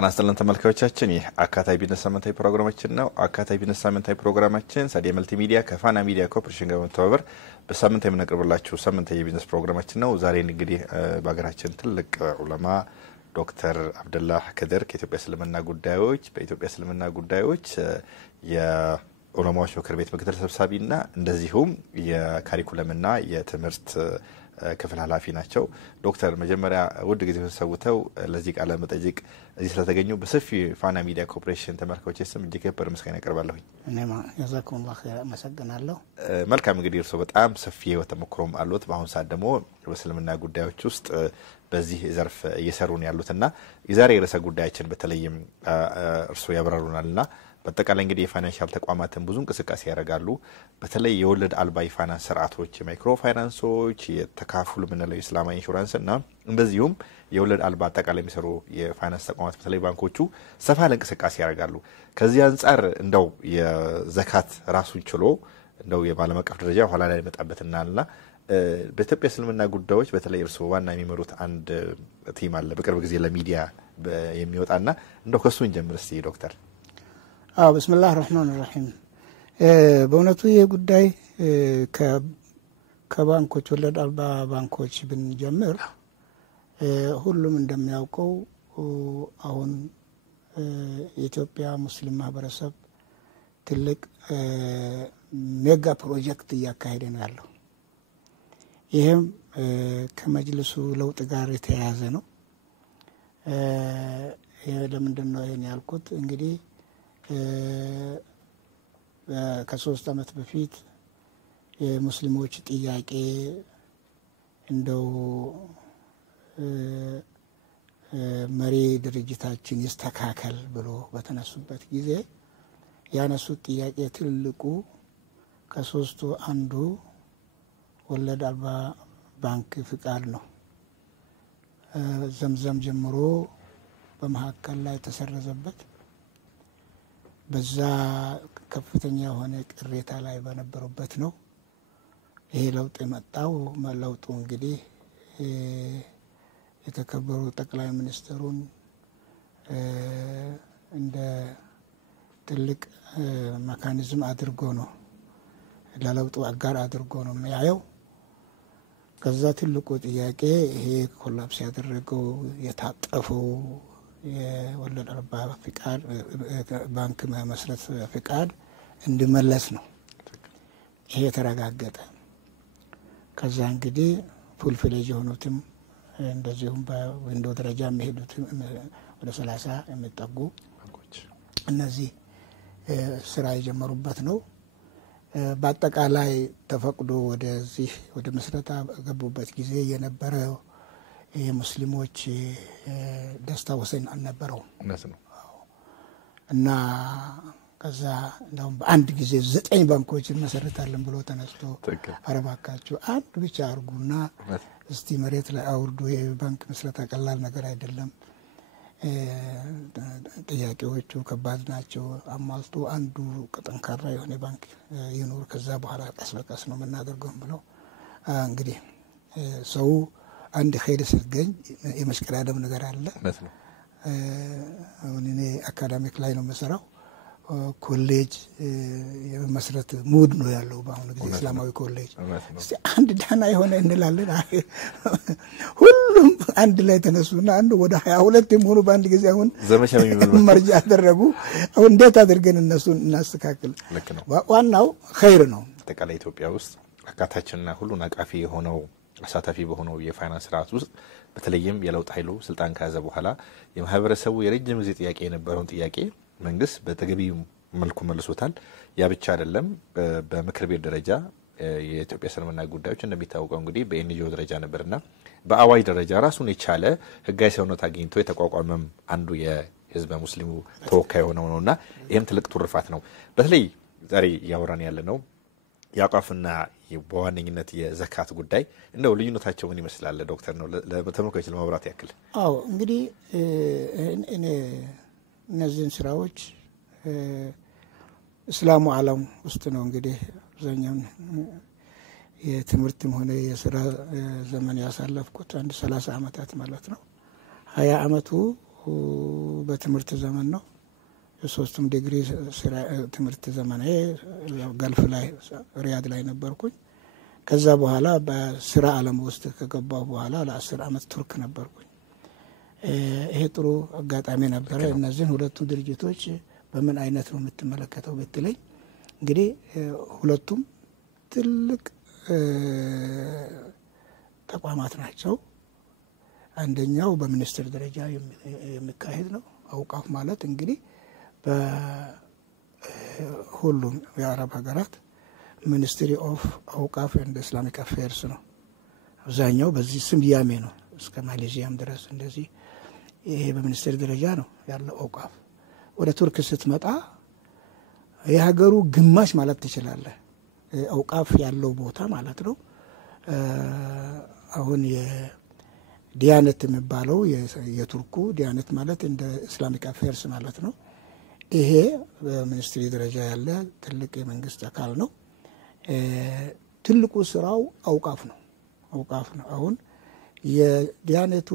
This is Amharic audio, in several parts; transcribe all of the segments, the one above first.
ተናስተለን ተመልካቾቻችን ይህ አካታይ ቢዝነስ ሳምንታዊ ፕሮግራማችን ነው። አካታይ ቢዝነስ ሳምንታዊ ፕሮግራማችን ሳዲ መልቲ ሚዲያ ከፋና ሚዲያ ኮርፖሬሽን ጋር በመተባበር በሳምንት የምናቀርብላችሁ ሳምንታዊ የቢዝነስ ፕሮግራማችን ነው። ዛሬ እንግዲህ በአገራችን ትልቅ ዑለማ ዶክተር አብደላህ ከድር ከኢትዮጵያ እስልምና ጉዳዮች በኢትዮጵያ እስልምና ጉዳዮች የዑለማዎች ምክር ቤት ምክትል ሰብሳቢና እንደዚሁም የካሪኩለምና የትምህርት ክፍል ኃላፊ ናቸው። ዶክተር መጀመሪያ ውድ ጊዜ ተሰውተው ለዚህ ቃለ መጠይቅ እዚህ ስለተገኙ በሰፊ ፋና ሚዲያ ኮርፖሬሽን ተመልካቾች ስም እጅግ ከበር ምስጋና ያቀርባለሁ። እኔማ ያዛኩሙላህ ኸይር መሰግናለሁ። መልካም እንግዲህ እርሶ በጣም ሰፊ ህይወት ተሞክሮም አሉት። በአሁን ሰዓት ደግሞ በእስልምና ጉዳዮች ውስጥ በዚህ ዘርፍ እየሰሩ ነው ያሉትና የዛሬ ርዕሰ ጉዳያችን በተለይም እርሶ ያብራሩናልና በተቃላይ እንግዲህ የፋይናንሻል ተቋማትን ብዙ እንቅስቃሴ ያደርጋሉ። በተለይ የወለድ አልባ የፋይናንስ ስርዓቶች የማይክሮ ፋይናንሶች የተካፉል ምንለው ኢስላማዊ ኢንሹራንስ እና እንደዚሁም የወለድ አልባ አጠቃላይ የሚሰሩ የፋይናንስ ተቋማት በተለይ ባንኮቹ ሰፋ ያለ እንቅስቃሴ ያደርጋሉ። ከዚህ አንፃር እንደው የዘካት ራሱን ችሎ እንደው የዓለም አቀፍ ደረጃ ኋላ ላይ መጣበትናልና በኢትዮጵያ እስልምና ጉዳዮች በተለይ እርሶ ዋና የሚመሩት አንድ ቲም አለ በቅርብ ጊዜ ለሚዲያ የሚወጣና እንደው ከሱ እንጀምር እስቲ ዶክተር። ብስሚላህ الرحمن الرحيم በእውነቱ ይሄ ጉዳይ ከባንኮች ወለድ አልባ ባንኮች ብንጀምር ሁሉም እንደሚያውቀው አሁን የኢትዮጵያ ሙስሊም ማህበረሰብ ትልቅ ሜጋ ፕሮጀክት እያካሄደ ነው ያለው። ይሄም ከመጅልሱ ለውጥ ጋር የተያያዘ ነው። ለምንድነው ይሄን ያልኩት? እንግዲህ ከ3 አመት በፊት የሙስሊሞች ጥያቄ እንደው መሪ ድርጅታችን ይስተካከል ብሎ በተነሱበት ጊዜ ያነሱት ጥያቄ ትልቁ ከሶስቱ አንዱ ወለድ አልባ ባንክ ፍቃድ ነው። ዘምዘም ጀምሮ በመሐከል ላይ ተሰረዘበት። በዛ ከፍተኛ የሆነ ቅሬታ ላይ በነበሩበት ነው ይሄ ለውጥ የመጣው። መለውጡ እንግዲህ የተከበሩ ጠቅላይ ሚኒስትሩን እንደ ትልቅ መካኒዝም አድርጎ ነው ለለውጡ አጋር አድርጎ ነው የሚያየው። ከዛ ትልቁ ጥያቄ ይሄ ኮላፕስ ያደረገው የታጠፈው የወለድ አልባ ፍቃድ ባንክ መመስረት ፍቃድ እንዲመለስ ነው። ይሄ ተረጋገጠ። ከዛ እንግዲህ ፉል ፍሌጅ የሆኑትም እንደዚሁም በዊንዶ ደረጃ የሚሄዱትም ወደ 30 የሚጠጉ ባንኮች እነዚህ ስራ የጀመሩበት ነው። በአጠቃላይ ተፈቅዶ ወደዚህ ወደ መስረታ ገቡበት ጊዜ የነበረው የሙስሊሞች ደስታ ወሰን አልነበረው ነው እና ከዛ እንደውም በአንድ ጊዜ 9 ባንኮችን መሰረታለን ብሎ ተነስቶ አረባካቸው አንድ ብቻ አርጉና እስቲ መሬት ላይ አውርዱ። የባንክ መስረታ ቀላል ነገር አይደለም። ጥያቄዎቹ ከባድ ናቸው። አማልቶ አንዱ ጠንካራ የሆነ ባንክ ይኖር ከዛ በኋላ ቀስ በቀስ ነው የምናደርገው ብለው እንግዲህ ሰው አንድ ኸይር ሲገኝ የመስቀላደም ነገር አለ ማለት ነው። አሁን እኔ አካዳሚክ ላይ ነው መሰራው ኮሌጅ የመስረት ሙድ ነው ያለው በአሁኑ ጊዜ እስላማዊ ኮሌጅ። እስቲ አንድ ዳና የሆነ እንላለን ሁሉም አንድ ላይ ተነሱና አንዱ ወደ 22 የሚሆኑ በአንድ ጊዜ አሁን ዘመቻ የሚመለስ መርጃ አደረጉ። አሁን እንዴት አድርገን እነሱን እናስተካክል? ዋናው ኸይር ነው። ተቀላይ ኢትዮጵያ ውስጥ አካታችንና ሁሉን አቃፊ የሆነው አሳታፊ በሆነው የፋይናንስ ስርዓት ውስጥ በተለይም የለውጥ ኃይሉ ስልጣን ከያዘ በኋላ የማህበረሰቡ የረጅም ጊዜ ጥያቄ የነበረውን ጥያቄ መንግስት በተገቢው መልኩ መልሶታል። ያ ብቻ አይደለም። በምክር ቤት ደረጃ የኢትዮጵያ እስልምና ጉዳዮች እንደሚታወቀው እንግዲህ በኤንጂኦ ደረጃ ነበርና በአዋጅ ደረጃ ራሱን የቻለ ህጋዊ ሰውነት አግኝቶ የተቋቋመም አንዱ የህዝብ ሙስሊሙ ተወካይ ሆነው ነውና ይሄም ትልቅ ትሩፋት ነው። በተለይ ዛሬ ያወራን ያለ ነው ያቋፍና በዋነኝነት የዘካት ጉዳይ እንደው ልዩነታቸው ምን ይመስላል ዶክተር? ነው ለተመልካቾች ለማብራት ያክል። እንግዲህ እኔ እነዚህን ስራዎች እስላሙ ዓለም ውስጥ ነው እንግዲህ አብዛኛው የትምህርትም ሆነ የስራ ዘመን ያሳለፍኩት አንድ 30 አመታት ማለት ነው። 20 አመቱ በትምህርት ዘመን ነው የሶስቱም ዲግሪ ትምህርት ዘመን ገልፍ ላይ ሪያድ ላይ ነበርኩኝ ከዛ በኋላ በስራ ዓለም ውስጥ ከገባሁ በኋላ ለ10 አመት ቱርክ ነበርኩኝ ይሄ ጥሩ አጋጣሚ ነበር እነዚህን ሁለቱ ድርጅቶች በምን አይነት ነው የምትመለከተው ብትለኝ እንግዲህ ሁለቱም ትልቅ ተቋማት ናቸው አንደኛው በሚኒስትር ደረጃ የሚካሄድ ነው አውቃፍ ማለት እንግዲህ በሁሉም የአረብ ሀገራት ሚኒስትሪ ኦፍ አውቃፍ ኤንድ ኢስላሚክ አፌርስ ነው አብዛኛው በዚህ ስም ያሜ ነው እስከ ማሌዥያም ድረስ እንደዚህ ይሄ በሚኒስትር ደረጃ ነው ያለው አውቃፍ ወደ ቱርክ ስትመጣ የሀገሩ ግማሽ ማለት ትችላለህ አውቃፍ ያለው ቦታ ማለት ነው አሁን የዲያነት የሚባለው የቱርኩ ዲያነት ማለት እንደ ኢስላሚክ አፌርስ ማለት ነው ይሄ በሚኒስትሪ ደረጃ ያለ ትልቅ የመንግስት አካል ነው ትልቁ ስራው አውቃፍ ነው አሁን የዲያነቱ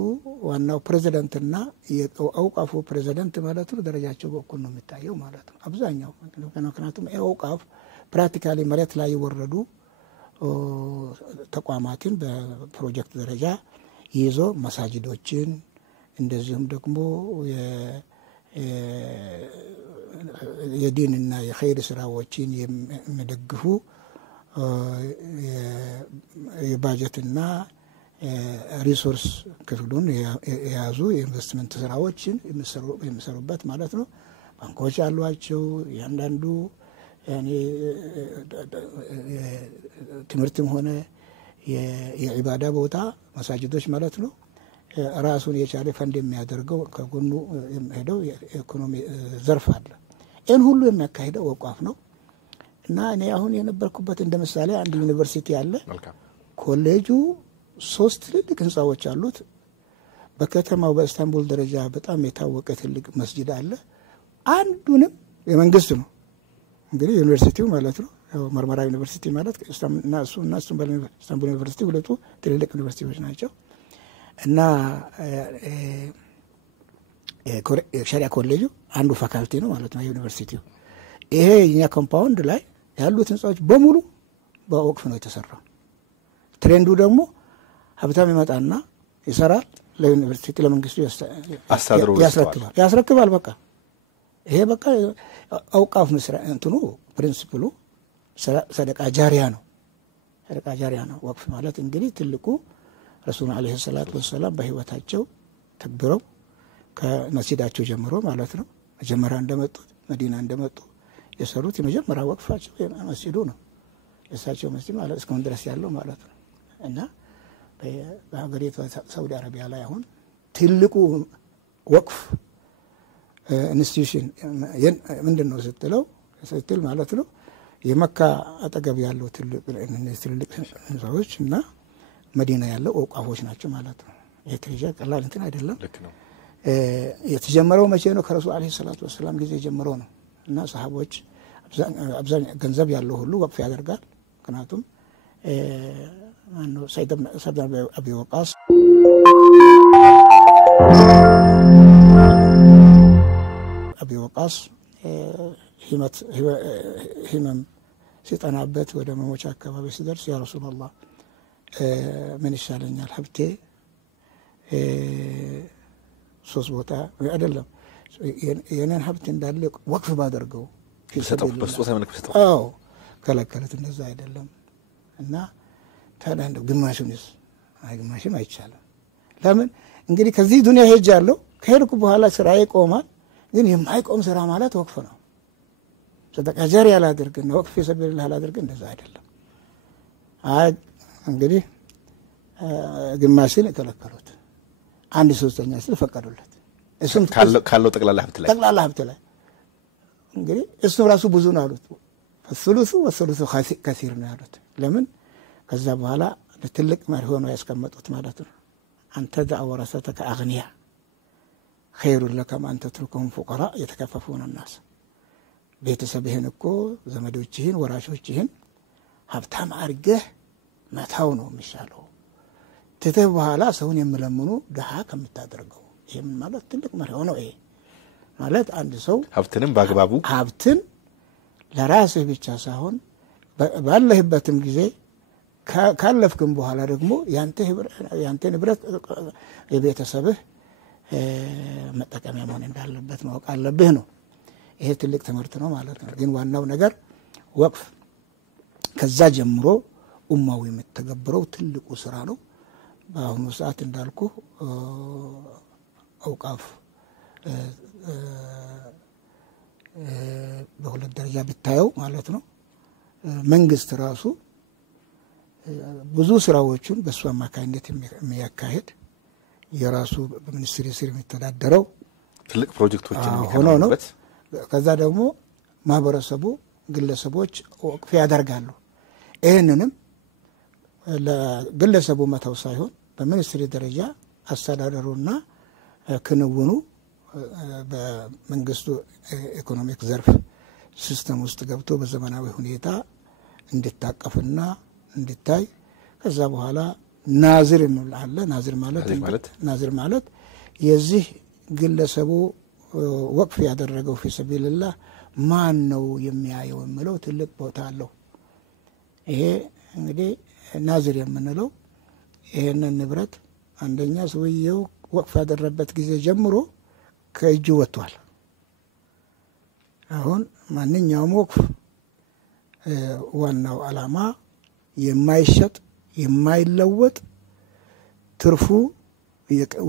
ዋናው ፕሬዝዳንትና የአውቃፉ ፕሬዝዳንት ማለት ነው ደረጃቸው በኩል ነው የሚታየው ማለት ነው አብዛኛው ምክንያቱም አውቃፍ ፕራክቲካሊ መሬት ላይ የወረዱ ተቋማትን በፕሮጀክት ደረጃ ይዞ መሳጅዶችን እንደዚሁም ደግሞ የዲንና የኸይር ስራዎችን የሚደግፉ የባጀትና ሪሶርስ ክፍሉን የያዙ የኢንቨስትመንት ስራዎችን የሚሰሩበት ማለት ነው ባንኮች አሏቸው ያንዳንዱ ያኔ ትምህርትም ሆነ የኢባዳ ቦታ መሳጅዶች ማለት ነው ራሱን የቻለ ፈንድ የሚያደርገው ከጎኑ የሚሄደው የኢኮኖሚ ዘርፍ አለ ይህን ሁሉ የሚያካሂደው ወቋፍ ነው እና እኔ አሁን የነበርኩበት እንደ ምሳሌ አንድ ዩኒቨርሲቲ አለ ኮሌጁ 3 ትልልቅ ህንጻዎች አሉት በከተማው በኢስታንቡል ደረጃ በጣም የታወቀ ትልቅ መስጂድ አለ አንዱንም የመንግስት ነው እንግዲህ ዩኒቨርሲቲው ማለት ነው መርመራ ዩኒቨርሲቲ ማለት ኢስታንቡል ዩኒቨርሲቲ ሁለቱ ትልልቅ ዩኒቨርሲቲዎች ናቸው እና የሸሪዓ ኮሌጁ አንዱ ፋካልቲ ነው ማለት ነው ዩኒቨርሲቲው ይሄ የኛ ኮምፓውንድ ላይ ያሉት ህንጻዎች በሙሉ በወቅፍ ነው የተሰራው ትሬንዱ ደግሞ ሀብታም ይመጣና ይሰራል ለዩኒቨርሲቲ ለመንግስቱ ያስረክባል በቃ ይሄ በቃ አውቃፍ መስራ እንትኑ ፕሪንሲፕሉ ሰደቃ ጃሪያ ነው ወቅፍ ማለት እንግዲህ ትልቁ ረሱል አለይሂ ሰላቱ ወሰለም በህይወታቸው ተግብረው ከመስጂዳቸው ጀምሮ ማለት ነው መጀመሪያ እንደመጡ መዲና እንደመጡ የሰሩት የመጀመሪያ ወቅፋቸው መስጂዱ ነው የሳቸው መስጂድ ማለት እስካሁን ድረስ ያለው ማለት ነው እና በሀገሪቱ ሳውዲ አረቢያ ላይ አሁን ትልቁ ወቅፍ ኢንስቲትዩሽን ምንድነው ስትል ማለት ነው የመካ አጠገብ ያለው ትልቅ ህንጻዎች እና መዲና ያለው ወቃፎች ናቸው ማለት ነው የትሪጃ ቀላል እንትን አይደለም የተጀመረው መቼ ነው ከረሱል አለይሂ ሰላቱ ወሰለም ጊዜ ጀምሮ ነው እና ሰሃቦች አብዛኛው ገንዘብ ያለው ሁሉ ወቅፍ ያደርጋል ምክንያቱም ማነው ሰይድ አቢ ወቃስ ህመም ሲጠናበት ወደ መሞቻ አካባቢ ሲደርስ ያ ረሱላህ ምን ይሻለኛል ሀብቴ 3 ቦታ አይደለም የኔን ሀብት እንዳለ ወቅፍ ባደርገው ከለከለት እንደዛ አይደለም እና ታዲያ ግማሽም አይቻልም ለምን እንግዲህ ከዚህ ዱንያ ሄጃለሁ ከሄድኩ በኋላ ስራዬ ቆማል ግን የማይቆም ስራ ማለት ወቅፍ ነው ሰደቃ ጃሪያ ያላደርግና ወቅፍ የሰበለ ያላደርግ እንደዛ አይደለም እንግዲህ ግማሽን ከለከሉት 1/3 ሲል ፈቀዱለት እሱም ካለው ጠቅላላ ሀብት ላይ እንግዲህ እሱ ራሱ ብዙ ነው አሉት ወሰሉሱ ከሲር ነው ያሉት ለምን ከዛ በኋላ ለትልቅ መርህ ሆኖ ያስቀመጡት ማለት ነው አንተ ዳወራሰተከ አግኒያ خير لك ما أن تتركهم فقراء يتكففون الناس ቤተሰብህን እኮ ዘመዶችህን ወራሾችህን ሀብታም አርገህ መታው ነው የሚሻለው ትተህ በኋላ ሰውን የሚለምኑ ደሃ ከምታደርገው ይሄም ማለት ትልቅ መርህ ነው። ይሄ ማለት አንድ ሰው ሀብትንም በአግባቡ ሀብትን ለራስህ ብቻ ሳይሆን ባለህበትም ጊዜ ካለፍክም በኋላ ደግሞ ያንተ ንብረት የቤተሰብህ መጠቀሚያ መሆን እንዳለበት ማወቅ አለብህ ነው። ይሄ ትልቅ ትምህርት ነው ማለት ነው። ግን ዋናው ነገር ወቅፍ ከዛ ጀምሮ ኡማው የሚተገብረው ትልቁ ስራ ነው። በአሁኑ ሰዓት እንዳልኩ አውቃፍ በሁለት ደረጃ ብታየው ማለት ነው። መንግስት ራሱ ብዙ ስራዎችን በሱ አማካኝነት የሚያካሄድ የራሱ በሚኒስትሪ ስር የሚተዳደረው ትልቅ ፕሮጀክቶችን ሆኖ ነው። ከዛ ደግሞ ማህበረሰቡ ግለሰቦች ወቅፍ ያደርጋሉ። ይህንንም ለግለሰቡ መተው ሳይሆን በሚኒስትሪ ደረጃ አስተዳደሩና ክንውኑ በመንግስቱ ኢኮኖሚክ ዘርፍ ሲስተም ውስጥ ገብቶ በዘመናዊ ሁኔታ እንዲታቀፍና እንዲታይ ከዛ በኋላ ናዝር አለ። ናዝር ማለት የዚህ ግለሰቡ ወቅፍ ያደረገው ፊ ሰቢልላህ ማን ነው የሚያየው የሚለው ትልቅ ቦታ አለው። ይሄ እንግዲህ ናዝር የምንለው ይሄንን ንብረት አንደኛ ሰውየው ወቅፍ ያደረበት ጊዜ ጀምሮ ከእጁ ወጥቷል። አሁን ማንኛውም ወቅፍ ዋናው ዓላማ የማይሸጥ የማይለወጥ ትርፉ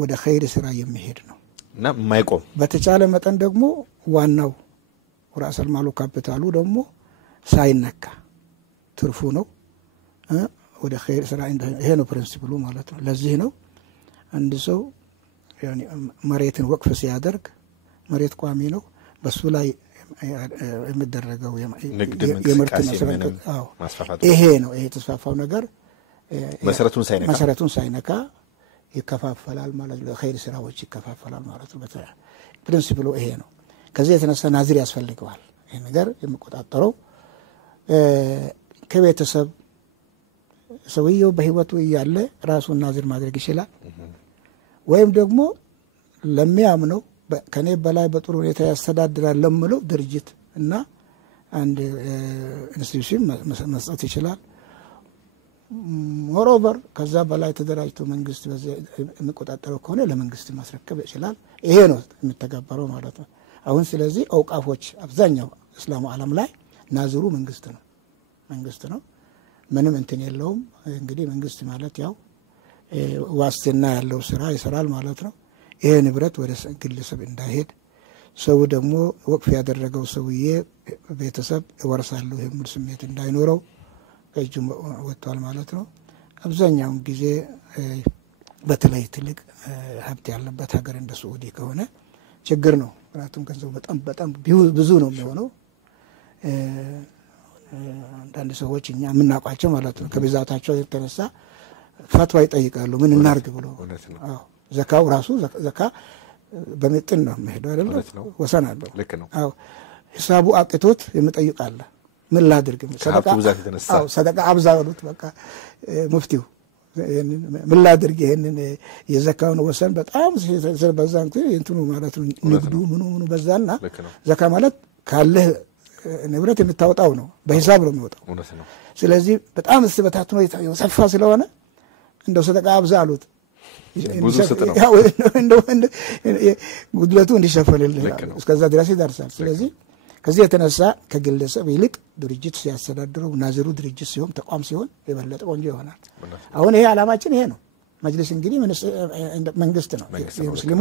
ወደ ኸይር ስራ የሚሄድ ነው እና የማይቆም በተቻለ መጠን ደግሞ ዋናው ራስል ማሉ ካፒታሉ ደግሞ ሳይነካ ትርፉ ነው ወደ ኸይር ስራ ይሄ ነው ፕሪንሲፕሉ ማለት ነው። ለዚህ ነው አንድ ሰው ያኒ መሬትን ወቅፍ ሲያደርግ መሬት ቋሚ ነው። በሱ ላይ የሚደረገው የምርት ማስፋፋት ይሄ ነው። ይሄ ተስፋፋው ነገር መሰረቱን ሳይነካ ይከፋፈላል ማለት ነው። ኸይር ስራዎች ይከፋፈላል ማለት ነው። ፕሪንሲፕሉ ይሄ ነው። ከዚህ የተነሳ ናዝር ያስፈልገዋል። ይሄ ነገር የሚቆጣጠረው ከቤተሰብ ሰውየው በህይወቱ እያለ ራሱን ናዝር ማድረግ ይችላል። ወይም ደግሞ ለሚያምነው ከኔ በላይ በጥሩ ሁኔታ ያስተዳድራል ለምለው ድርጅት እና አንድ ኢንስቲትዩሽን መስጠት ይችላል። ሞሮቨር ከዛ በላይ ተደራጅቶ መንግስት በዚህ የሚቆጣጠረው ከሆነ ለመንግስት ማስረከብ ይችላል። ይሄ ነው የሚተገበረው ማለት ነው። አሁን ስለዚህ አውቃፎች አብዛኛው እስላሙ ዓለም ላይ ናዝሩ መንግስት ነው። ምንም እንትን የለውም። እንግዲህ መንግስት ማለት ያው ዋስትና ያለው ስራ ይሰራል ማለት ነው። ይሄ ንብረት ወደ ግለሰብ እንዳይሄድ ሰው ደግሞ ወቅፍ ያደረገው ሰውዬ ቤተሰብ ይወርሳለሁ የሚል ስሜት እንዳይኖረው ከእጁ ወጥቷል ማለት ነው። አብዛኛውን ጊዜ በተለይ ትልቅ ሀብት ያለበት ሀገር እንደ ሳዑዲ ከሆነ ችግር ነው። ምክንያቱም ገንዘቡ በጣም ብዙ ነው የሚሆነው። አንዳንድ ሰዎች እኛ የምናውቃቸው ማለት ነው ከብዛታቸው የተነሳ ፈትዋ ይጠይቃሉ። ምን እናርግ ብሎ ዘካው ራሱ ዘካ በመጠን ነው የሚሄደው አይደል? ወሰን አለው። አዎ ሂሳቡ አቅቶት የሚጠይቃለ ምን ላድርግ ሰደቃ አብዛሉት በቃ ሙፍቲው ምን ላድርግ ይሄንን የዘካውን ወሰን በጣም በዛን እንትኑ ማለት ነው ንግዱ ምኑ በዛና ዘካ ማለት ካለ ንብረት የምታወጣው ነው በሂሳብ ነው የሚወጣው። ስለዚህ በጣም እስበታት ነው የሰፋ ስለሆነ እንደው ሰደቃ አብዛሉት ብዙ ስጥ ነው እንደው ጉድለቱ እንዲሸፈልልህ እስከዛ ድረስ ይደርሳል። ስለዚህ ከዚህ የተነሳ ከግለሰብ ይልቅ ድርጅት ሲያስተዳድረው ናዝሩ ድርጅት ሲሆን ተቋም ሲሆን የበለጠ ቆንጆ ይሆናል። አሁን ይሄ ዓላማችን ይሄ ነው። መጅሊስ እንግዲህ መንግስት ነው። የሙስሊሙ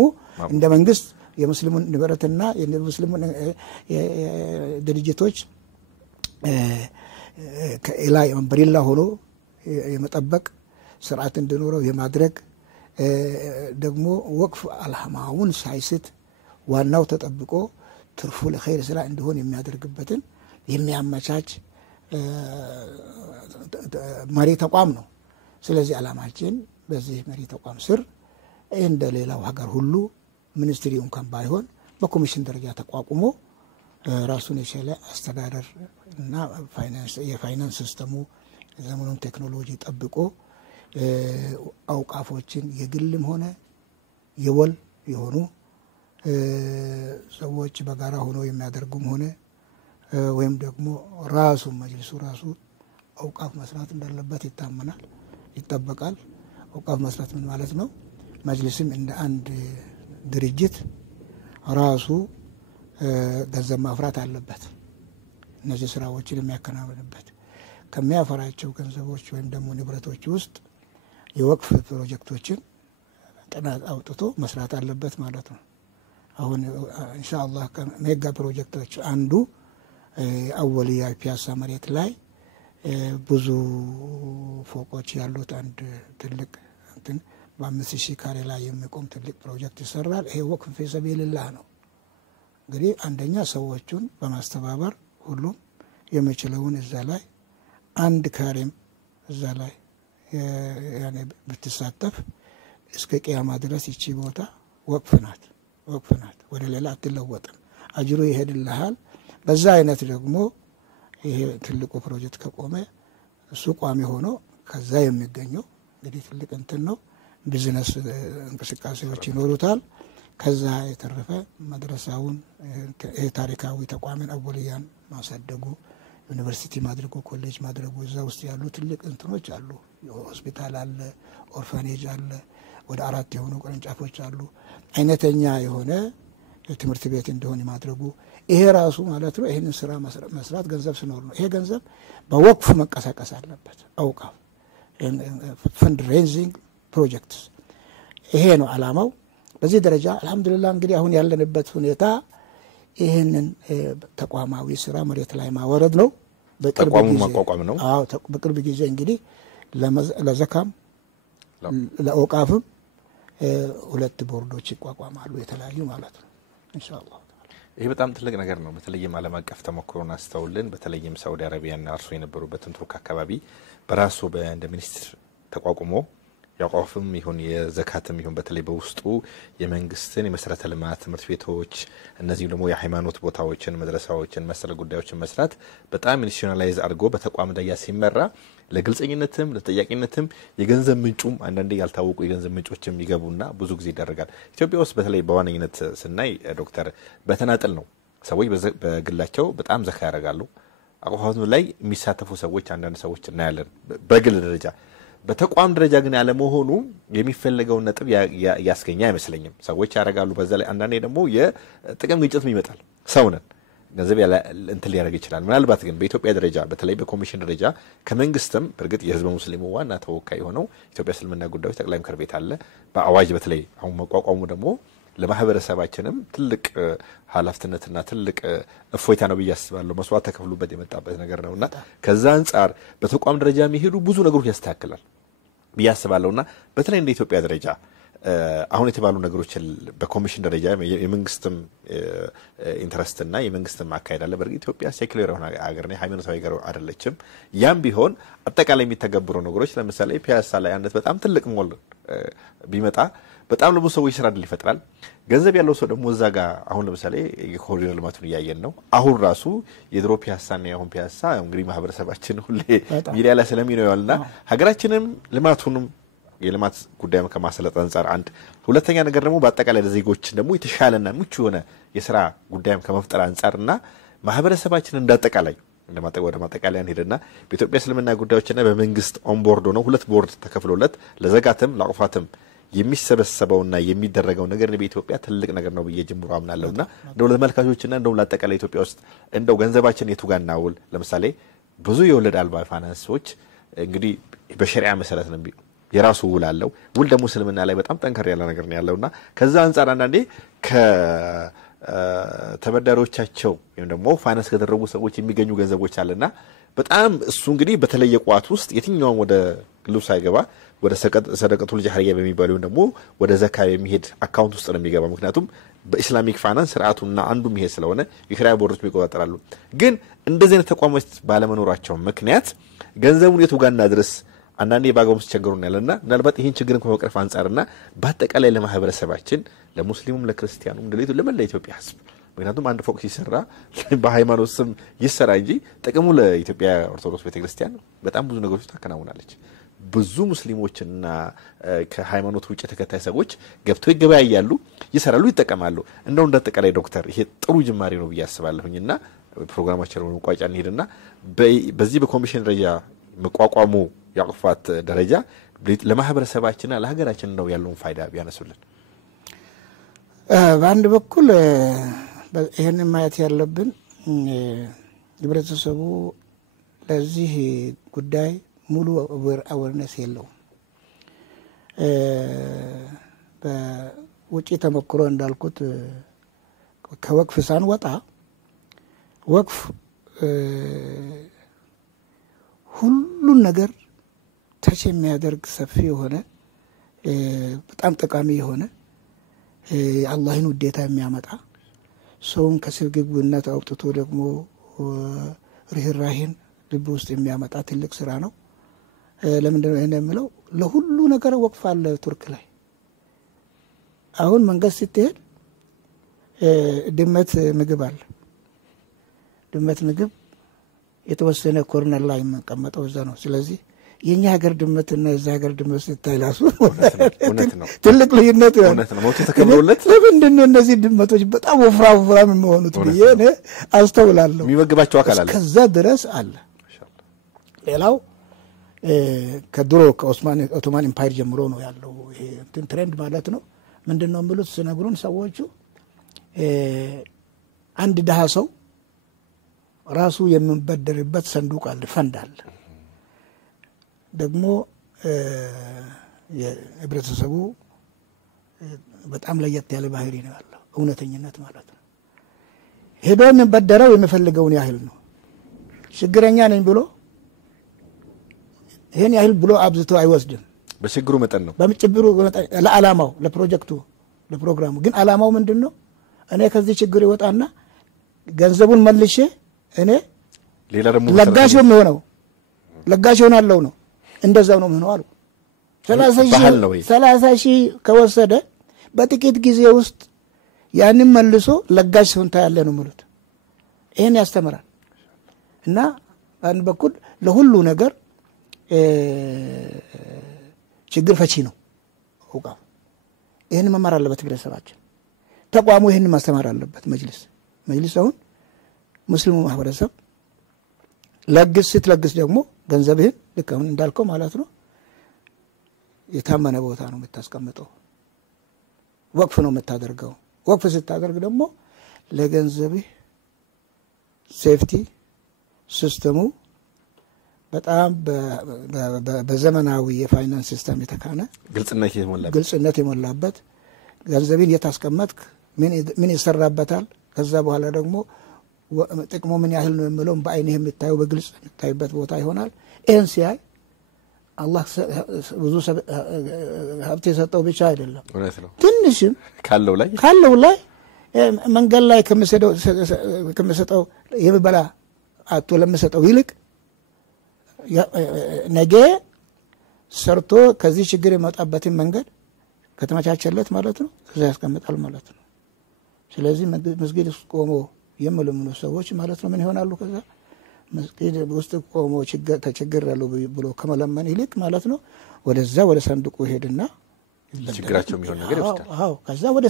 እንደ መንግስት የሙስሊሙን ንብረትና የሙስሊሙን ድርጅቶች ከላይ በሪላ ሆኖ የመጠበቅ ስርዓት እንዲኖረው የማድረግ ደግሞ ወቅፍ አልሃማውን ሳይስት ዋናው ተጠብቆ ትርፉ ለኸይር ስራ እንዲሆን የሚያደርግበትን የሚያመቻች መሪ ተቋም ነው። ስለዚህ ዓላማችን በዚህ መሪ ተቋም ስር እንደ ሌላው ሀገር ሁሉ ሚኒስትሪው እንኳን ባይሆን በኮሚሽን ደረጃ ተቋቁሞ ራሱን የቻለ አስተዳደር እና የፋይናንስ ሲስተሙ ዘመኑን ቴክኖሎጂ ጠብቆ አውቃፎችን የግልም ሆነ የወል የሆኑ ሰዎች በጋራ ሆኖ የሚያደርጉም ሆነ ወይም ደግሞ ራሱ መጅልሱ ራሱ አውቃፍ መስራት እንዳለበት ይታመናል ይጠበቃል። አውቃፍ መስራት ምን ማለት ነው? መጅልስም እንደ አንድ ድርጅት ራሱ ገንዘብ ማፍራት አለበት። እነዚህ ስራዎችን የሚያከናውንበት ከሚያፈራቸው ገንዘቦች ወይም ደግሞ ንብረቶች ውስጥ የወቅፍ ፕሮጀክቶችን ጥናት አውጥቶ መስራት አለበት ማለት ነው። አሁን ኢንሻአላህ ከሜጋ ፕሮጀክቶች አንዱ አወሊያ ፒያሳ መሬት ላይ ብዙ ፎቆች ያሉት አንድ ትልቅ እንትን በ5000 ካሬ ላይ የሚቆም ትልቅ ፕሮጀክት ይሰራል። ይሄ ወቅፍ ፊ ሰቢልላህ ነው። እንግዲህ አንደኛ ሰዎቹን በማስተባበር ሁሉም የሚችለውን እዛ ላይ አንድ ካሬም እዛ ላይ ያኔ ብትሳተፍ እስከ ቂያማ ድረስ ይቺ ቦታ ወቅፍ ናት ወደ ሌላ አትለወጥም። አጅሩ ይሄድልሃል። በዛ አይነት ደግሞ ይሄ ትልቁ ፕሮጀክት ከቆመ እሱ ቋሚ ሆኖ ከዛ የሚገኘው እንግዲህ ትልቅ እንትን ነው። ቢዝነስ እንቅስቃሴዎች ይኖሩታል። ከዛ የተረፈ መድረሳውን ታሪካዊ ተቋምን አወልያን ማሳደጉ ዩኒቨርሲቲ ማድረጉ ኮሌጅ ማድረጉ እዛ ውስጥ ያሉ ትልቅ እንትኖች አሉ። ሆስፒታል አለ፣ ኦርፋኔጅ አለ፣ ወደ 4 የሆኑ ቅርንጫፎች አሉ። አይነተኛ የሆነ ትምህርት ቤት እንደሆነ ማድረጉ ይሄ ራሱ ማለት ነው። ይሄንን ስራ መስራት ገንዘብ ሲኖር ነው። ይሄ ገንዘብ በወቅፍ መቀሳቀስ አለበት። አውቃው ፈንድ ሬይዚንግ ፕሮጀክትስ ይሄ ነው አላማው። በዚህ ደረጃ አልহামዱሊላህ እንግዲህ አሁን ያለንበት ሁኔታ ይሄንን ተቋማዊ ስራ መሬት ላይ ማወረድ ነው። ተቋሙን ማቋቋም ነው። አዎ በቅርብ ጊዜ እንግዲህ ለዘካም ለኦቃፍም 2 ቦርዶች ይቋቋማሉ የተለያዩ ማለት ነው ኢንሻአላህ። ይሄ በጣም ትልቅ ነገር ነው። በተለይም ዓለም አቀፍ ተሞክሮን አስተውልን በተለይም ሳውዲ አረቢያና አርሶ የነበሩበትን ቱርክ አካባቢ በራሱ እንደ ሚኒስትር ተቋቁሞ ያቋፍም ይሁን የዘካትም ይሁን በተለይ በውስጡ የመንግስትን የመሰረተ ልማት ትምህርት ቤቶች እነዚህ ደግሞ የሃይማኖት ቦታዎችን መድረሳዎችን መሰለ ጉዳዮችን መስራት በጣም ኢንስቲቱሽናላይዝ አድርጎ በተቋም ደረጃ ሲመራ ለግልጽኝነትም ለተጠያቂነትም የገንዘብ ምንጩም አንዳንዴ ያልታወቁ የገንዘብ ምንጮችም ይገቡና ብዙ ጊዜ ይደረጋል። ኢትዮጵያ ውስጥ በተለይ በዋነኝነት ስናይ ዶክተር በተናጠል ነው ሰዎች በግላቸው በጣም ዘካ ያደርጋሉ። አቋፋቱ ላይ የሚሳተፉ ሰዎች አንዳንድ ሰዎች እናያለን በግል ደረጃ። በተቋም ደረጃ ግን ያለ መሆኑ የሚፈልገው ነጥብ ያስገኛ አይመስለኝም። ሰዎች ያረጋሉ በዛ ላይ አንዳንዴ ደግሞ የጥቅም ግጭትም ይመጣል። ሰውነን ገንዘብ እንትን ሊያደርግ ይችላል። ምናልባት ግን በኢትዮጵያ ደረጃ በተለይ በኮሚሽን ደረጃ ከመንግስትም በርግጥ የህዝብ ሙስሊሙ ዋና ተወካይ ሆነው ኢትዮጵያ እስልምና ጉዳዮች ጠቅላይ ምክር ቤት አለ። በአዋጅ በተለይ አሁን መቋቋሙ ደግሞ ለማህበረሰባችንም ትልቅ ኃላፊነትና ትልቅ እፎይታ ነው በያስባለሁ። መስዋዕት ተከፍሎበት የመጣበት ነገር ነውና ከዛ አንፃር በተቋም ደረጃ የሚሄዱ ብዙ ነገሮች ያስተካክላል በያስባለሁና በተለይ እንደ ኢትዮጵያ ደረጃ አሁን የተባሉ ነገሮች በኮሚሽን ደረጃ የመንግስትም ኢንተረስትና የመንግስትም አካሄድ አለ። በርግጥ ኢትዮጵያ ሴኩላር የሆነ ሀገር ነው፣ ሃይማኖታዊ ሀገር አይደለችም። ያም ቢሆን አጠቃላይ የሚተገብሩ ነገሮች ለምሳሌ ፒያሳ ላይ አንድ በጣም ትልቅ ሞል ቢመጣ በጣም ለብዙ ሰዎች ስራ እድል ይፈጥራል። ገንዘብ ያለው ሰው ደግሞ እዛ ጋር አሁን ለምሳሌ የኮሪደር ልማቱን ያያየን ነው። አሁን ራሱ የድሮ ፒያሳና አሁን ፒያሳ እንግዲህ ማህበረሰባችን ሁሌ ሚዲያ ላይ ስለሚነውልና ሀገራችንም ልማቱንም የልማት ጉዳይም ከማሰለጥ አንፃር አንድ ሁለተኛ ነገር ደግሞ በአጠቃላይ ለዜጎች ደግሞ የተሻለና ምቹ የሆነ የሥራ ጉዳይም ከመፍጠር አንፃርና ማህበረሰባችን እንዳጠቃላይ ወደ ማጠቃለያ ሄደና በኢትዮጵያ እስልምና ጉዳዮችና በመንግስት ኦንቦርድ ነው 2 ቦርድ ተከፍሎለት ለዘጋትም ለአቋፋትም የሚሰበሰበውና የሚደረገው ነገር በኢትዮጵያ ትልቅ ነገር ነው በየጅምሩ አምናለሁና እንደው ለተመልካቾችና እንደው ለአጠቃላይ ኢትዮጵያ ውስጥ እንደው ገንዘባችን የቱ ጋር እናውል ለምሳሌ ብዙ የወለድ አልባ ፋይናንሶች እንግዲህ በሸሪዓ መሰረት ነው የራሱ ውል አለው። ውል ደግሞ እስልምና ላይ በጣም ጠንከር ያለ ነገር ነው ያለውና ከዛ አንፃር አንዳንዴ ከተበዳሪዎቻቸው ወይም ደግሞ ፋይናንስ ከደረጉ ሰዎች የሚገኙ ገንዘቦች አለና በጣም እሱ እንግዲህ በተለየ ቋት ውስጥ የትኛውም ወደ ግሉ ሳይገባ ወደ ሰደቀቱል ጃህሪያ በሚባለው ደግሞ ወደ ዘካ የሚሄድ አካውንት ውስጥ ነው የሚገባ። ምክንያቱም በእስላሚክ ፋይናንስ ስርዓቱና አንዱ ይሄ ስለሆነ የሸሪዓ ቦርዶች የሚቆጣጠራሉ። ግን እንደዚህ አይነት ተቋሞች ባለመኖራቸው ምክንያት ገንዘቡን የቱ ጋር እናድርስ አንዳንዴ ባጋውም ሲቸገሩን ያለና ምናልባት ይሄን ችግርን ከመቅረፍ አንፃርና በአጠቃላይ ለማህበረሰባችን ለሙስሊሙም ለክርስቲያኑም ለሌቱ ለመላ ኢትዮጵያ ህዝብ ምክንያቱም አንድ ፎቅ ሲሰራ በሃይማኖት ስም ይሰራ እንጂ ጥቅሙ ለኢትዮጵያ ኦርቶዶክስ ቤተክርስቲያን በጣም ብዙ ነገሮች ታከናውናለች። ብዙ ሙስሊሞችና ከሃይማኖት ውጭ ተከታይ ሰዎች ገብተው ይገበያያሉ፣ ይሰራሉ፣ ይጠቀማሉ። እንደው እንደተጠቃላይ ዶክተር ይሄ ጥሩ ጅማሬ ነው ብዬ አስባለሁኝና ፕሮግራማችንን እንቋጫ እንሄድና በዚህ በኮሚሽን ደረጃ መቋቋሙ ያቅፋት ደረጃ ለማህበረሰባችንና ለሀገራችን ነው ያለውን ፋይዳ ቢያነሱልን። በአንድ በኩል ይሄንን ማየት ያለብን ህብረተሰቡ ለዚህ ጉዳይ ሙሉ አዌርነስ የለውም። በውጪ ተሞክሮ እንዳልኩት ከወቅፍ ሳንወጣ ወቅፍ ሁሉን ነገር ተች የሚያደርግ ሰፊ የሆነ በጣም ጠቃሚ የሆነ አላህን ውዴታ የሚያመጣ ሰውን ከስግብግብነት አውጥቶ ደግሞ ርህራሄን ልብ ውስጥ የሚያመጣ ትልቅ ስራ ነው። ለምንድነው ይሄን የምለው? ለሁሉ ነገር ወቅፍ አለ ቱርክ ላይ። አሁን መንግስት ስትሄድ ድመት ምግብ አለ። ድመት ምግብ የተወሰነ ኮርነር ላይ መቀመጠው እዛ ነው። ስለዚህ የኛ ሀገር ድመትና የዛ ሀገር ድመት ሲታይላሱ ትልቅ ልዩነት ነው። ሞት ተከብሮለት ለምንድነው እነዚህ ድመቶች በጣም ወፍራም የሚሆኑት ብዬ እኔ አስተውላለሁ። የሚመግባቸው አካል አለ፣ ከዛ ድረስ አለ። ሌላው ከድሮ ከኦቶማን ኢምፓየር ጀምሮ ነው ያለው ይሄ ትሬንድ ማለት ነው። ምንድነው የሚሉት ሲነግሩን ሰዎቹ አንድ ደሃ ሰው ራሱ የሚበደርበት ሰንዱቅ አለ፣ ፈንድ አለ። ደግሞ የህብረተሰቡ በጣም ለየት ያለ ባህሪ ነው ያለው፣ እውነተኝነት ማለት ነው። ሄዶ የሚበደረው የሚፈልገውን ያህል ነው። ችግረኛ ነኝ ብሎ ይሄን ያህል ብሎ አብዝቶ አይወስድም። በችግሩ መጠን ነው፣ በችግሩ መጠን ለዓላማው፣ ለፕሮጀክቱ፣ ለፕሮግራሙ። ግን ዓላማው ምንድነው? እኔ ከዚህ ችግር ይወጣና ገንዘቡን መልሼ እኔ ሌላ ደግሞ ለጋሽ ነው ለጋሽ ሆናለሁ ነው። እንደዛው ነው ምነው አሉ። 30,000 ከወሰደ በጥቂት ጊዜ ውስጥ ያንን መልሶ ለጋሽ ሆንታ ያለ ነው ማለት ይሄን ያስተምራል። እና አንድ በኩል ለሁሉ ነገር ችግር ፈቺ ነው ወቃ። ይሄን መማር አለበት ህብረተሰባችን። ተቋሙ ይሄን ማስተማር አለበት። መጅሊስ አሁን ሙስሊሙ ማህበረሰብ ለግስ ደግሞ ገንዘብህን ልክ አሁን እንዳልከው ማለት ነው የታመነ ቦታ ነው የምታስቀምጠው፣ ወቅፍ ነው የምታደርገው። ወቅፍ ስታደርግ ደግሞ ለገንዘብህ ሴፍቲ ሲስተሙ በጣም በዘመናዊ የፋይናንስ ሲስተም የተካነ ግልጽነት የሞላበት ገንዘብን የታስቀመጥክ ምን ይሰራበታል፣ ከዛ በኋላ ደግሞ ጥቅሙ ምን ያህል ነው የሚለው በአይንህ የምታየው በግልጽ የምታይበት ቦታ ይሆናል። ይሄን ሲያይ አላህ ብዙ ሀብት የሰጠው ብቻ አይደለም፣ ትንሽም ካለው ላይ መንገድ ላይ ከመሰጠው የሚበላ አቶ ለመሰጠው ይልቅ ነገ ሰርቶ ከዚህ ችግር የመጣበትን መንገድ ከተመቻቸለት ማለት ነው እዛ ያስቀምጣል ማለት ነው። ስለዚህ መስጊድ ውስጥ ቆሞ የሚለምኑ ሰዎች ማለት ነው ምን ይሆናሉ? ከዛ መስጊድ ውስጥ ቆሞ ተቸግሬያለሁ ብሎ ከመለመን ይልቅ ማለት ነው ወደዛ ወደ ሰንዱቁ ሄድና ችግራቸው የሚሆን ነገር ይወስዳል። አዎ ከዛ ወደ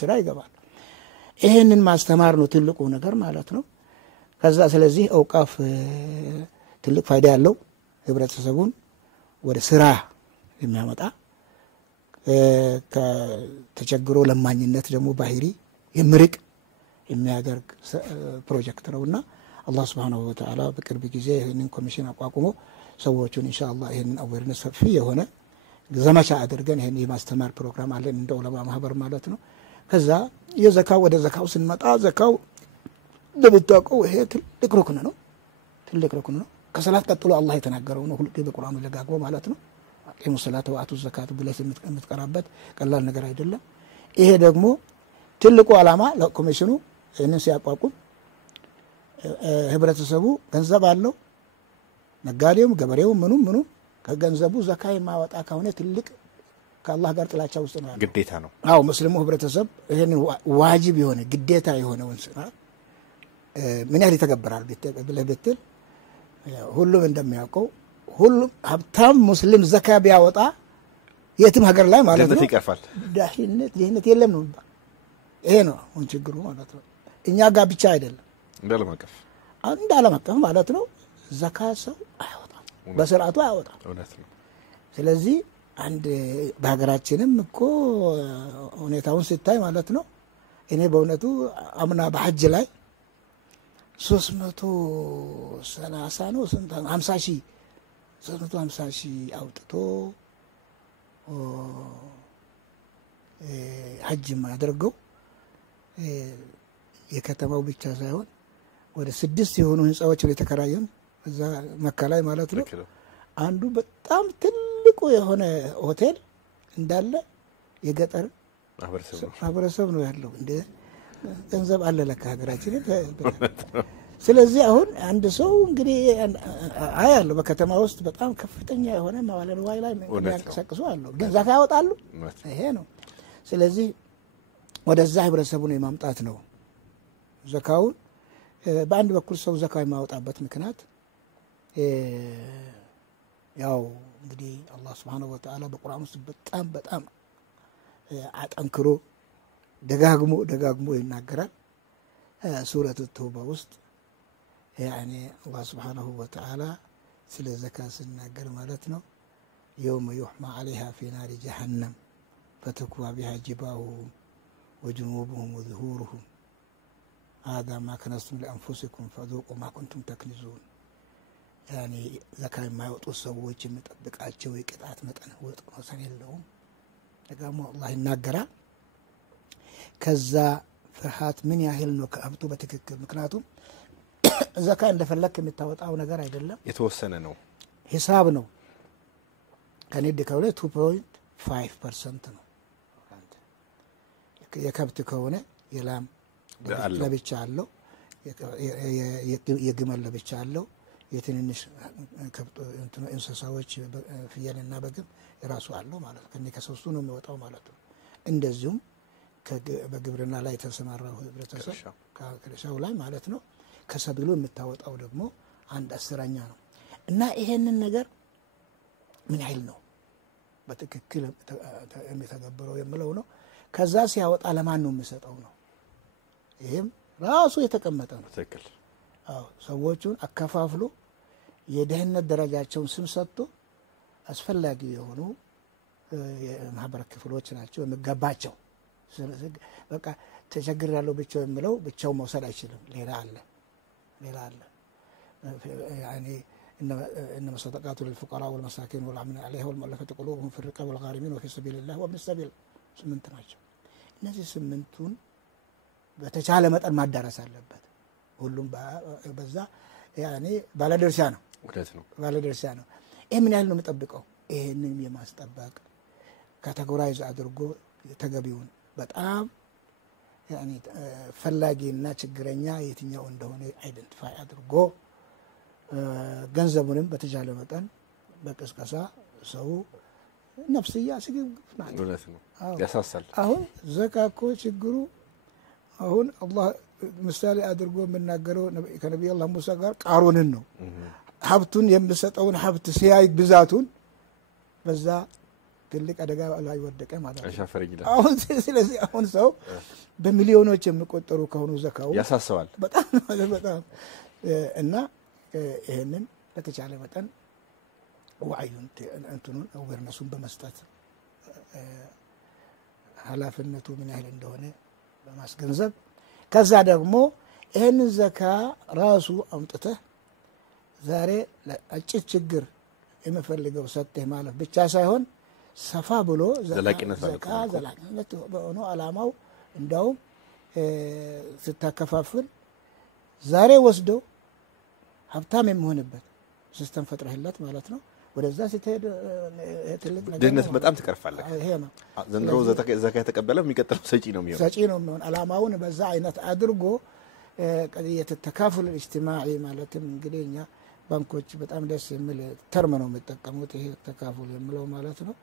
ስራ ይገባል። ይሄንን ማስተማር ነው ትልቁ ነገር ማለት ነው። ከዛ ስለዚህ አውቃፍ ትልቅ ፋይዳ ያለው ህብረተሰቡን ወደ ስራ የሚያመጣ ከተቸግሮ ለማኝነት ደግሞ ባህሪ የምርቅ የሚያደርግ ፕሮጀክት ነውና አላህ Subhanahu Wa Ta'ala በቅርብ ጊዜ ይሄንን ኮሚሽን አቋቁሞ ሰዎችን ኢንሻአላህ ይሄንን አዌርነስ ሰፊ የሆነ ዘመቻ አድርገን ይሄን የማስተማር ፕሮግራም አለን እንደ ዑለማ ማህበር ማለት ነው። ከዛ የዘካው ወደ ዘካው ስንመጣ ዘካው እንደምታውቀው ይሄ ትልቅ ሩክን ነው። ከሰላት ቀጥሎ አላህ የተናገረው ነው ሁሉ በቁርአኑ ለጋግቦ ማለት ነው። አቂሙ ሰላተ ወአቱ ዘካቱ ብለህ የምትቀራበት ቀላል ነገር አይደለም። ይሄ ደግሞ ትልቁ ዓላማ ለኮሚሽኑ እነሱ ያቋቁም ህብረተሰቡ ገንዘብ አለው ነጋዴውም ገበሬውም ምኑ ከገንዘቡ ዘካ የማወጣ ከሆነ ትልቅ ከአላህ ጋር ጥላቻ ውስጥ ነው ያለው፣ ግዴታ ነው። አዎ ሙስሊሙ ህብረተሰብ ይሄን ዋጅብ የሆነ ግዴታ የሆነውን ስራ ምን ያህል ይተገበራል ብትል ሁሉም እንደሚያውቀው ሁሉም ሀብታም ሙስሊም ዘካ ቢያወጣ የትም ሀገር ላይ ማለት ነው ድህነት ይቀርፋል። ድህነት የለም ነው። ይሄ ነው አሁን ችግሩ ማለት ነው። እኛ ጋር ብቻ አይደለም እንደ ዓለም አቀፍ ማለት ነው። ዘካ ሰው አያወጣም፣ በስርዓቱ አያወጣም። ስለዚህ አንድ በሀገራችንም እኮ ሁኔታውን ሲታይ ማለት ነው። እኔ በእውነቱ አምና በሐጅ ላይ 330 ነው 350 ሺህ አውጥቶ ሐጅ ማድረገው የከተማው ብቻ ሳይሆን ወደ 6 የሆኑ ህንጻዎች ላይ ተከራየን እዛ መካ ላይ ማለት ነው። አንዱ በጣም ትልቁ የሆነ ሆቴል እንዳለ የገጠር ማህበረሰብ ነው ያለው። እንደ ገንዘብ አለ ለካ ሀገራችን። ስለዚህ አሁን አንድ ሰው እንግዲህ አያለው በከተማ ውስጥ በጣም ከፍተኛ የሆነ መዋለ ንዋይ ላይ የሚያንቀሳቅሱ አሉ፣ ግን ዘካ ያወጣሉ። ይሄ ነው። ስለዚህ ወደዛ ህብረተሰቡን የማምጣት ነው ዘካውን። በአንድ በኩል ሰው ዘካ የማወጣበት ምክንያት ያው እንግዲህ አላህ Subhanahu Wa Ta'ala በቁርአን ውስጥ በጣም አጠንክሮ ደጋግሞ ይናገራል። ሱረቱ ተውባ ውስጥ ያኔ አላህ Subhanahu Wa Ta'ala ስለ ዘካ ሲናገር ማለት ነው يوم يحمى عليها في نار جهنم فتكوى بها جباههم وجنوبهم وظهورهم هذا ما كنزتم لأنفسكم فذوقوا ما كنتم تكنزون يعني زكاة ما يوطوا السووች የሚጠብቃቸው የቅጣት መጠን ወሰን የለውም። ደግሞ አላህ ይናገራል። ከዛ ፍርሃት ምን ያህል ነው ከሀብቱ በትክክል። ምክንያቱም ዘካ እንደፈለክ የምታወጣው ነገር አይደለም፣ የተወሰነ ነው፣ ሂሳብ ነው። ከነዲ ከሆነ 2.5% ነው። የከብት ከሆነ የላም ለብቻ አለው፣ የግመል ለብቻ አለው፣ የትንንሽ እንስሳዎች ፍየልና በግም የራሱ አለው ማለት ነው። ከኔ ከሶስቱ ነው የሚወጣው ማለት ነው። እንደዚሁም በግብርና ላይ የተሰማራው ህብረተሰብ ከሻው ላይ ማለት ነው ከሰብሉ የምታወጣው ደግሞ 1/10 ነው። እና ይሄንን ነገር ምን ያህል ነው በትክክል የሚተገበረው የምለው ነው። ከዛ ሲያወጣ ለማን ነው የሚሰጠው ነው። ይሄም ራሱ የተቀመጠ ነው። ትክክል። አዎ ሰዎቹን አከፋፍሎ የደህንነት ደረጃቸውን ስም ሰጥቶ አስፈላጊ የሆኑ የማህበረ ክፍሎች ናቸው የሚገባቸው። በቃ ተቸግር ያለው ብቻው የምለው ብቻው መውሰድ አይችልም። ሌላ አለ يعني إنما الصدقات للفقراء والمساكين والعاملين عليها والمؤلفة قلوبهم في الرقاب والغارمين وفي سبيل الله وابن السبيل 8 ናቸው። እነዚህ 8ቱን በተቻለ መጠን ማዳረስ አለበት። ሁሉም በዛ ያኔ ባለድርሻ ነው። ባለድርሻ ነው። ይሄ ምን ያህል ነው የሚጠብቀው? ይሄንን የማስጠበቅ ካቴጎራይዝ አድርጎ ተገቢውን በጣም ያኔ ፈላጊና ችግረኛ የትኛው እንደሆነ አይደንቲፋይ አድርጎ ገንዘቡንም በተቻለ መጠን በቅስቀሳ ሰው ነፍስያ ሲግብግብ ናቸው። ያሳሳል። አሁን ዘካ እኮ ችግሩ አሁን አላህ ምሳሌ አድርጎ የምናገረው ከነብዩ አላህ ሙሳ ጋር ቃሩንን ነው። ሀብቱን የሚሰጠውን ሀብት ሲያይ ብዛቱን በዛ ትልቅ አደጋ ላይ ወደቀ ማለት ነው። አሁን ስለዚህ አሁን ሰው በሚሊዮኖች የሚቆጠሩ ከሆኑ ዘካው ያሳሰዋል በጣም እና ይሄንን በተቻለ መጠን ወአዩን እንትኑን አወርነሱን በመስጠት ኃላፊነቱ ምን ያህል እንደሆነ በማስገንዘብ ከዛ ደግሞ ይሄንን ዘካ ራሱ አምጥተህ ዛሬ ለአጭር ችግር የሚፈልገው ሰጥተህ ማለት ብቻ ሳይሆን ሰፋ ብሎ ዘካ ዘላቂነት በሆነ አላማው እንዳው ስታከፋፍል ዛሬ ወስዶ ሀብታም የሚሆንበት ሲስተም ፈጥረህለት ማለት ነው። ወደዛ ሲተሄድ ትልቅ ነገር ድህነት በጣም ትቀርፋለህ። ይሄ ነው ዘንድሮ ዘካ የተቀበለው የሚቀጥለው ሰጪ ነው የሚሆነው። አላማውን በዛ አይነት አድርጎ ቀዲየት ተካፉል الاجتماعي ማለትም እንግዲህ እኛ ባንኮች በጣም ደስ የሚል ተርም ነው የሚጠቀሙት ይሄ ተካፉል የሚለው ማለት ነው።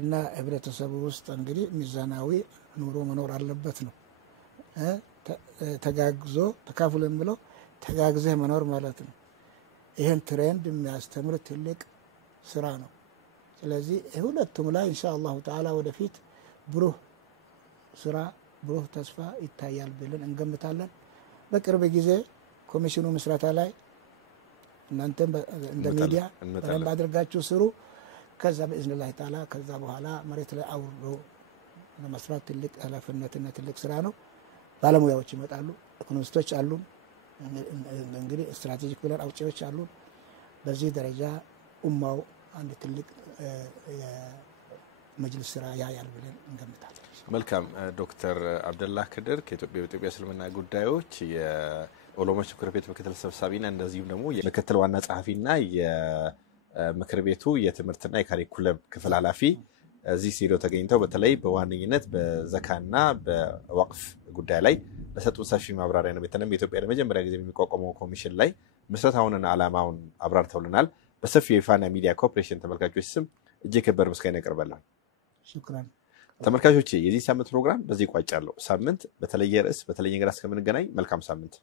እና ህብረተሰቡ ውስጥ እንግዲህ ሚዛናዊ ኑሮ መኖር አለበት ነው። ተጋግዞ ተካፉል የሚለው ተጋግዘህ መኖር ማለት ነው። ይሄን ትሬንድ የሚያስተምር ትልቅ ስራ ነው ስለዚህ ሁለቱም ላይ ኢንሻአላህ ተዓላ ወደፊት ብሩህ ስራ ብሩህ ተስፋ ይታያል ብለን እንገምታለን በቅርብ ጊዜ ኮሚሽኑ መስራታ ላይ እናንተም እንደ ሚዲያ በደንብ አድርጋችሁ ስሩ ከዛ በእዝንላህ ተዓላ ከዛ በኋላ መሬት ላይ አውርዶ ለመስራት ትልቅ ኃላፊነትና ትልቅ ስራ ነው ባለሙያዎች ይመጣሉ ኢኮኖሚስቶች አሉ እንግዲህ ስትራቴጂክ ፕላን አውጪዎች አሉ በዚህ ደረጃ ኡማው አንድ ትልቅ የመጅልስ ስራ ያያል ብለን እንገምታለን መልካም ዶክተር አብደላህ ከድር ከኢትዮጵያ እስልምና ጉዳዮች የዑለሞች ምክር ቤት ምክትል ሰብሳቢና እንደዚሁም ደግሞ የምክትል ዋና ጸሐፊና የምክር ቤቱ የትምህርትና የካሪኩለም ክፍል ኃላፊ እዚህ ስቱዲዮ ተገኝተው በተለይ በዋነኝነት በዘካና በወቅፍ ጉዳይ ላይ ለሰጡት ሰፊ ማብራሪያ ነው በተለይ በኢትዮጵያ ለመጀመሪያ ጊዜ የሚቋቋመው ኮሚሽን ላይ መስራታውንና ዓላማውን አብራርተውልናል በሰፊ የፋና ሚዲያ ኮርፖሬሽን ተመልካቾች ስም እጅግ ከበር ምስጋና ያቀርባለሁ ሽክራን ተመልካቾች የዚህ ሳምንት ፕሮግራም በዚህ ቋጫለሁ ሳምንት በተለየ ርዕስ በተለየ እንግዳ እስከምንገናኝ መልካም ሳምንት